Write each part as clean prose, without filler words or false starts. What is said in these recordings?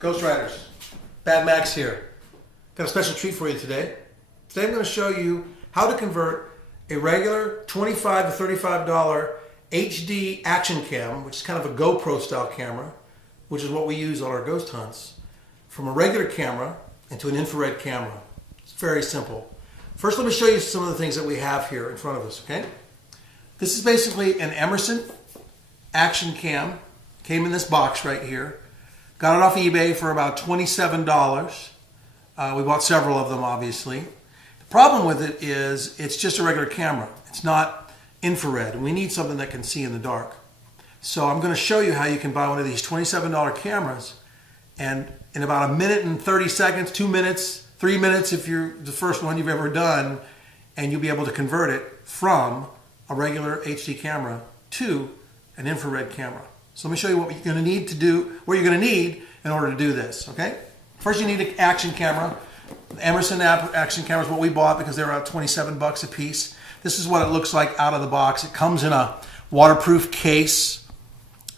Ghost Riders, Bad Max here. Got a special treat for you today. Today I'm going to show you how to convert a regular $25 to $35 HD action cam, which is kind of a GoPro style camera, which is what we use on our ghost hunts, from a regular camera into an infrared camera. It's very simple. First, let me show you some of the things that we have here in front of us, okay? This is basically an Emerson action cam. Came in this box right here. Got it off eBay for about $27. We bought several of them, obviously. The problem with it is it's just a regular camera. It's not infrared. We need something that can see in the dark. So I'm going to show you how you can buy one of these $27 cameras, and in about 1 minute and 30 seconds, 2 minutes, 3 minutes if you're the first one you've ever done, and you'll be able to convert it from a regular HD camera to an infrared camera. So let me show you what you're going to need to do, what you're going to need in order to do this, okay? First you need an action camera. The Emerson action camera is what we bought because they were about 27 bucks a piece. This is what it looks like out of the box. It comes in a waterproof case,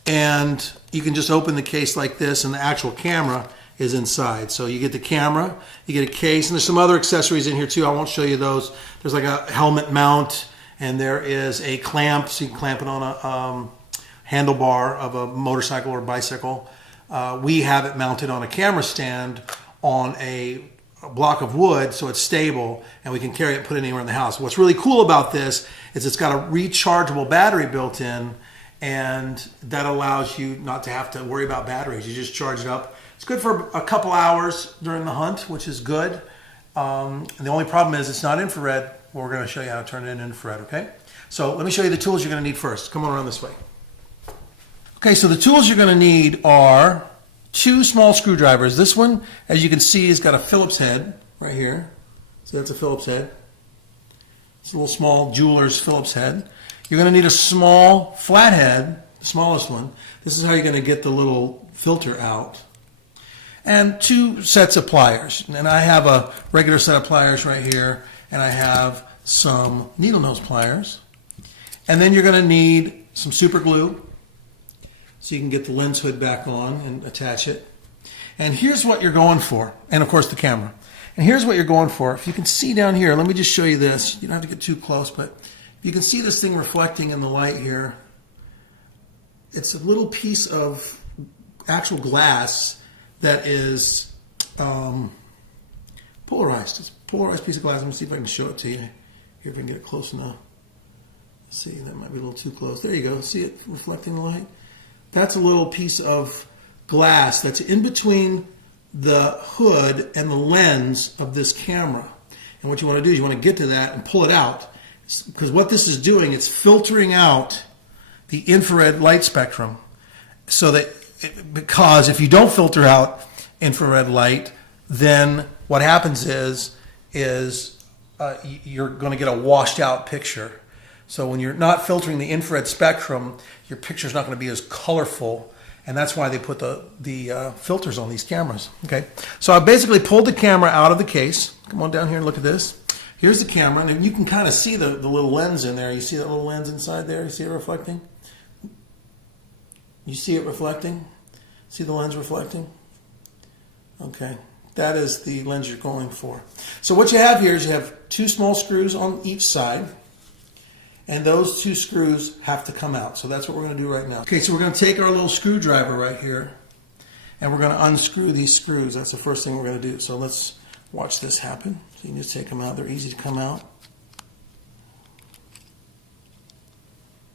and you can just open the case like this, and the actual camera is inside. So you get the camera, you get a case, and there's some other accessories in here too. I won't show you those. There's like a helmet mount, and there is a clamp, so you can clamp it on a handlebar of a motorcycle or bicycle. We have it mounted on a camera stand on a block of wood, so it's stable, and we can carry it, put it anywhere in the house. What's really cool about this is it's got a rechargeable battery built in, and that allows you not to have to worry about batteries. You just charge it up. It's good for a couple hours during the hunt, which is good. And the only problem is it's not infrared. We're going to show you how to turn it into infrared, okay? So let me show you the tools you're going to need first. Come on around this way. Okay, so the tools you're going to need are 2 small screwdrivers. This one, as you can see, has got a Phillips head right here. So that's a Phillips head. It's a little small jeweler's Phillips head. You're going to need a small flathead, the smallest one. This is how you're going to get the little filter out. And 2 sets of pliers. And I have a regular set of pliers right here, and I have some needle nose pliers. And then you're going to need some super glue, so you can get the lens hood back on and attach it. And here's what you're going for. And of course the camera. And here's what you're going for. If you can see down here, let me just show you this. You don't have to get too close, but you can see this thing reflecting in the light here. It's a little piece of actual glass that is polarized. It's a polarized piece of glass. Let me see if I can show it to you. Here, if I can get it close enough. Let's see, that might be a little too close. There you go. See it reflecting the light? That's a little piece of glass that's in between the hood and the lens of this camera. And what you want to do is you want to get to that and pull it out. Because what this is doing, it's filtering out the infrared light spectrum. So that, because if you don't filter out infrared light, then what happens is you're going to get a washed out picture. So when you're not filtering the infrared spectrum, your picture's not going to be as colorful, and that's why they put the filters on these cameras. Okay, so I basically pulled the camera out of the case. Come on down here and look at this. Here's the camera, and you can kind of see the little lens in there. You see that little lens inside there? You see it reflecting? You see it reflecting? See the lens reflecting? Okay, that is the lens you're going for. So what you have here is you have 2 small screws on each side, and those 2 screws have to come out. So that's what we're going to do right now. Okay, so we're going to take our little screwdriver right here, and we're going to unscrew these screws. That's the first thing we're going to do. So let's watch this happen. So you can just take them out. They're easy to come out.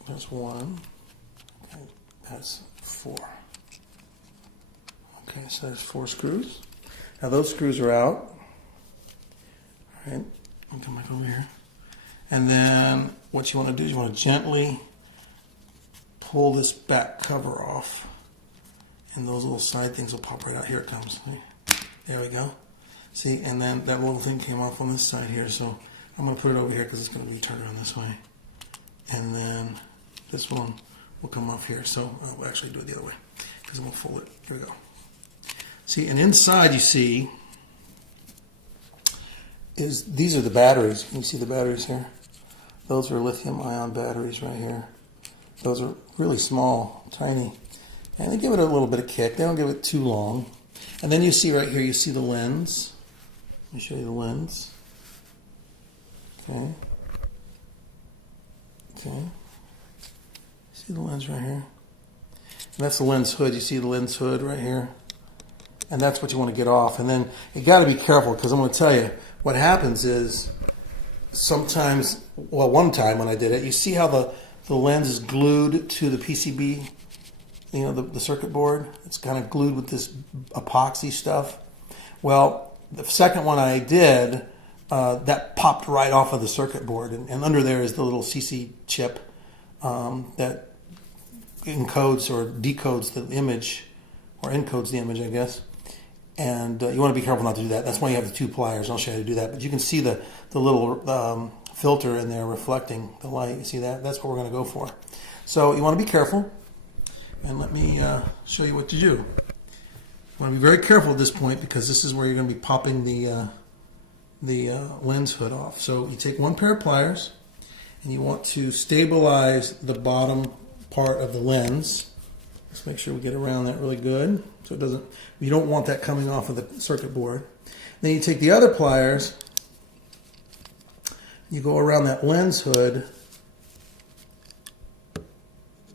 That's 1. Okay, that's 4. Okay, so there's 4 screws. Now those screws are out. All right, I'll come back over here. And then what you want to do is you want to gently pull this back cover off, and those little side things will pop right out. Here it comes. There we go. See, and then that little thing came off on this side here, so I'm going to put it over here because it's going to be turned around this way. And then this one will come off here. So we'll actually do it the other way because we'll fold it. Here we go. See, and inside you see these are the batteries. Can you see the batteries here? Those are lithium-ion batteries right here. Those are really small, tiny, and they give it a little bit of kick. They don't give it too long. And then you see right here, you see the lens. Let me show you the lens. Okay. Okay. See the lens right here? And that's the lens hood. You see the lens hood right here? And that's what you want to get off. And then you got to be careful, because I'm going to tell you what happens is sometimes, well, one time when I did it, you see how the lens is glued to the PCB, you know, the circuit board. It's kind of glued with this epoxy stuff. Well, the second one I did, that popped right off of the circuit board. And under there is the little CC chip that encodes or decodes the image, or encodes the image, I guess. And you want to be careful not to do that. That's why you have the 2 pliers. I'll show you how to do that. But you can see the little filter in there reflecting the light. You see that? That's what we're going to go for. So you want to be careful. And let me show you what to do. You want to be very careful at this point, because this is where you're going to be popping the lens hood off. So you take 1 pair of pliers, and you want to stabilize the bottom part of the lens. Let's make sure we get around that really good, so it doesn't. You don't want that coming off of the circuit board. Then you take the other pliers, you go around that lens hood,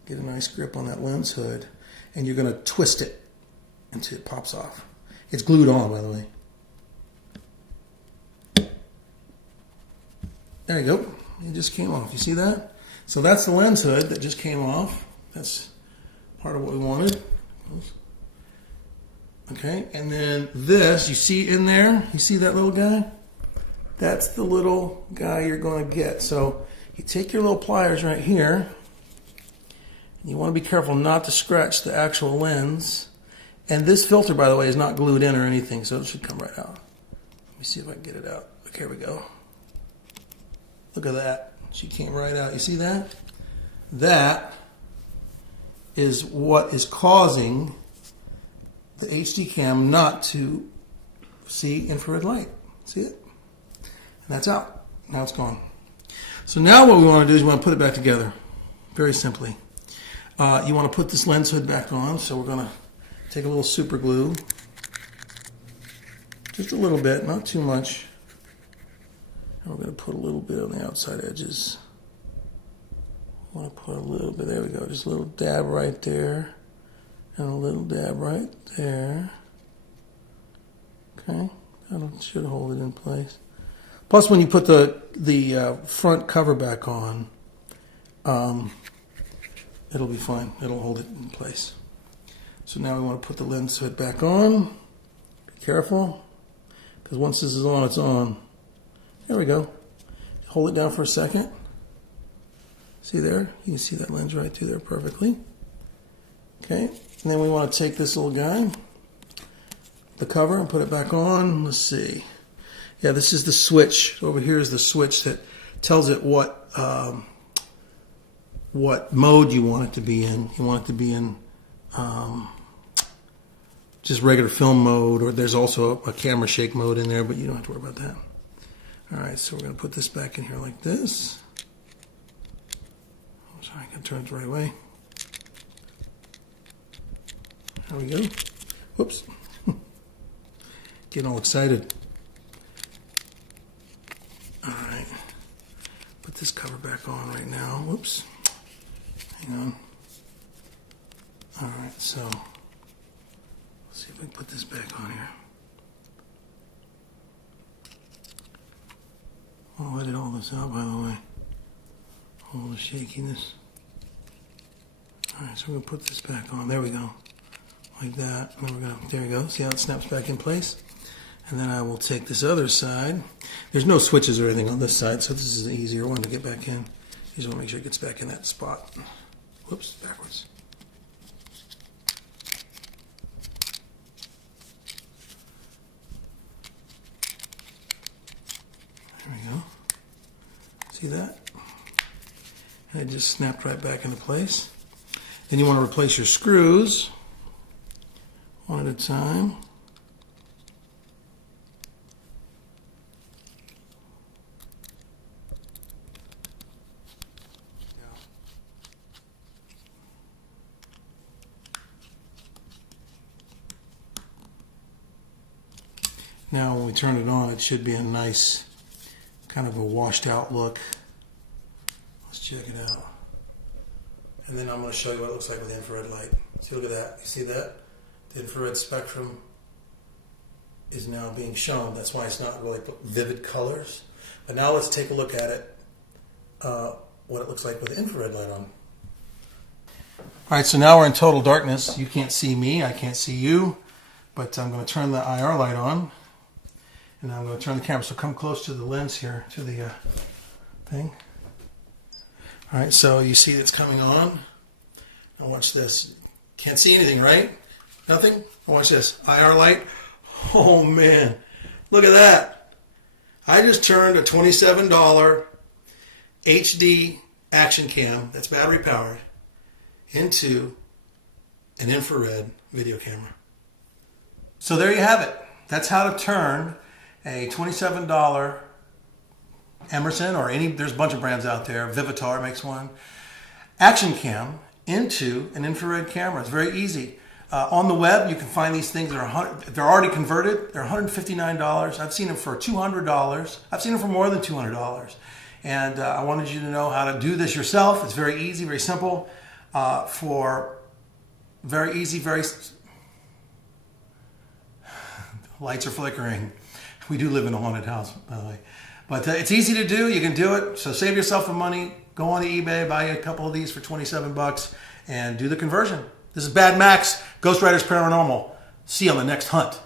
get a nice grip on that lens hood, and you're going to twist it until it pops off. It's glued on, by the way. There you go. It just came off. You see that? So that's the lens hood that just came off. That's part of what we wanted. Okay, and then this, you see in there, you see that little guy? That's the little guy you're going to get. So you take your little pliers right here, and you want to be careful not to scratch the actual lens. And this filter, by the way, is not glued in or anything, so it should come right out. Let me see if I can get it out. Okay, here we go. Look at that. She came right out. You see that? That is what is causing the HD cam not to see infrared light. See it? And that's out. Now it's gone. So now what we want to do is we want to put it back together. Very simply. You want to put this lens hood back on, so we're going to take a little super glue. Just a little bit, not too much. And we're going to put a little bit on the outside edges. I want to put a little bit, there we go, just a little dab right there. And a little dab right there. Okay, that should hold it in place. Plus, when you put the front cover back on, it'll be fine. It'll hold it in place. So now we want to put the lens hood back on. Be careful, because once this is on, it's on. There we go. Hold it down for a second. See there? You can see that lens right through there perfectly. Okay, and then we want to take this little guy, the cover, and put it back on. Let's see. Yeah, this is the switch. Over here is the switch that tells it what mode you want it to be in. You want it to be in just regular film mode, or there's also a camera shake mode in there, but you don't have to worry about that. All right, so we're going to put this back in here like this. Oh, sorry, I got to turn it the right way. There we go. Whoops. Getting all excited. All right. Put this cover back on right now. Whoops. Hang on. All right, so let's see if we can put this back on here. I'll edit all this out, by the way. All the shakiness. All right, so we're going to put this back on. There we go. Like that. And then we're gonna, there we go. See how it snaps back in place? And then I will take this other side. There's no switches or anything on this side, so this is an easier one to get back in. You just want to make sure it gets back in that spot. Whoops, backwards. There we go. See that? And it just snapped right back into place. Then you want to replace your screws one at a time. Now when we turn it on, it should be a nice, kind of a washed out look. Let's check it out. And then I'm going to show you what it looks like with the infrared light. See, look at that. You see that? The infrared spectrum is now being shown. That's why it's not really vivid colors. But now let's take a look at it, what it looks like with the infrared light on. All right, so now we're in total darkness. You can't see me, I can't see you, but I'm going to turn the IR light on, and I'm going to turn the camera. So come close to the lens here, to the thing. All right, so you see it's coming on. Now watch this. Can't see anything, right? Nothing? Watch this. IR light. Oh, man. Look at that. I just turned a $27 HD action cam, that's battery powered, into an infrared video camera. So there you have it. That's how to turn a $27 Emerson, or there's a bunch of brands out there, Vivitar makes one, action cam into an infrared camera. It's very easy. On the web, you can find these things that they're already converted. They're $159. I've seen them for $200. I've seen them for more than $200. And I wanted you to know how to do this yourself. It's very easy, very simple. Very easy, lights are flickering. We do live in a haunted house, by the way. But it's easy to do. You can do it. So save yourself some money. Go on to eBay, buy a couple of these for 27 bucks, and do the conversion. This is Bad Max, Ghost Riders Paranormal. See you on the next hunt.